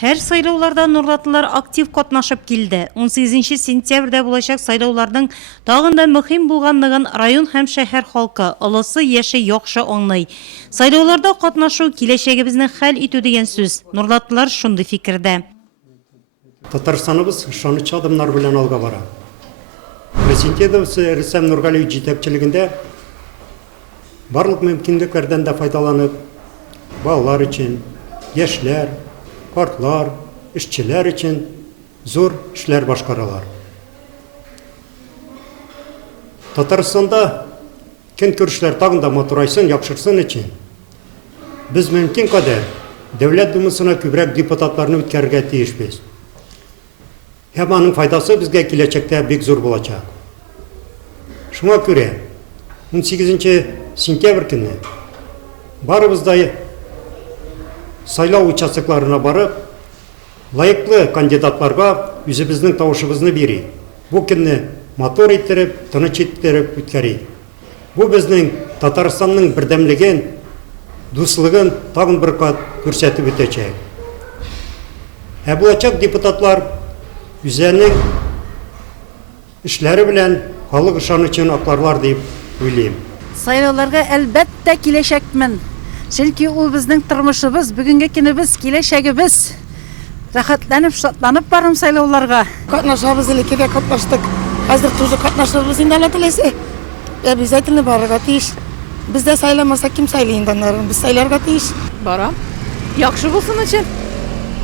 Her saylovlarda Nurlatlılar aktif katnaşıp kildi. 18 sентябрьдә булачак сайлауларның тагын да мөһим булганлыгын район һәм шәһәр халкы олысы яши яхшы аңлый. Сайлауларда катнашу киләчәгебезне хәл итү дигән сүз. Нурлатлылар шундый фикердә. Татарстаныбыз шаныч адымнар белән алга бара. Президентыбыз Рөстәм Нургалиев җитәкчелегендә барлык мөмкинлекләрдән дә файдаланып, балалар өчен, яшьләр, картлар, эшчеләр өчен зур эшләр башкаралар. Татарстанда көнкүрешләр тагын да матурайсын, яхшырсын өчен без мөмкин кадәр Дәүләт Думасына күбрәк депутатларны үткәрергә тиешбез. Һәм аның файдасы безгә киләчәктә бик зур булачак. Шуңа күрә 18 сентябрь көне барыбыз да сайлау участокларына барып, лайыклы кандидатларга үзебезнең тавышыбызны бирик. Бу көнне матур иттереп, тыныч иттереп үткәрик. Бу безнең Татарстанның бердәмлеген, дуслыгын тагын бер кат күрсәтеп үтәчәк. Булачак депутатлар үзләренең эшләре белән халык ышанычын акларлар дип уйлыйм. Сайлауларга әлбәттә киләчәкмен. Чөнки ул безнең тормышыбыз, бүгенге көнебез, киләчәгебез. Рәхәтләнеп, шатланып барам сайлауларга. Катнашабыз, элеккә катнаштык. Хәзер тоже катнашабыз инде Алла теләсә. Обязательно барырга тиеш. Бездә сайламаса ким сайлый инде аннарын? Без сайларга тиеш. Барам. Яхшы булсын өчен.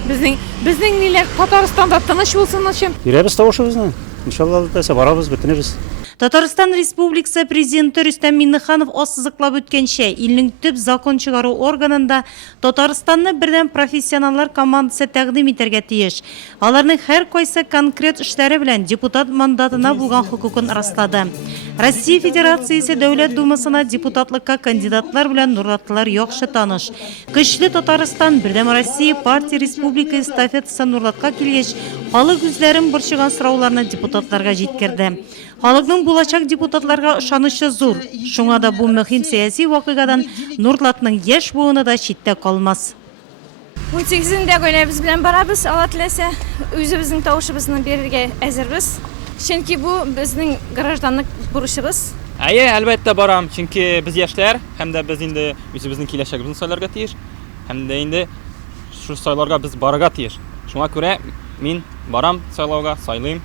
Безнең ниләр Татарстанда тыныч булсын өчен. Бирәбез тавышыбызны. Иншалла, дәсә барабыз, бетенербез. Татарстан Республикасы Президенты Рөстәм Миңнеханов ассызыклап үткәнчә, илнең төп закон чыгару органында Татарстанны бердәм профессионаллар командасы тәкъдим итәргә тиеш. Аларның һәр кайсы конкрет эшләре белән депутат мандатына булган хокукын раслады. Россия Федерациясе Дәүләт Думасына депутатлыкка кандидатлар белән Нурлатлылар яхшы таныш. Көчле Татарстан бердәм Россия партия республика эстафетасы Нурлатка килгәч, халык үзләрен борчыган сорауларны депутатларга җиткерде. Халыкның булачак депутатларга ышанычы зур. Шуңа да бу мөһим сәяси вакыйгадан Нурлатның яшь буыны да читтә калмас. 18-дә гөләбез белән барабыз, Алла теләсә, үзебезнең тавышыбызны бирергә әзербез. Чөнки бу безнең гражданлык бурычыбыз. Әлбәттә барам, чөнки без яшьләр һәм дә без инде үзебезнең киләчәгебезне сайларга тиеш. Һәм дә инде шу сайларга без барырга тиеш. Шуңа күрә мин барам сайлауга, сайлыйм.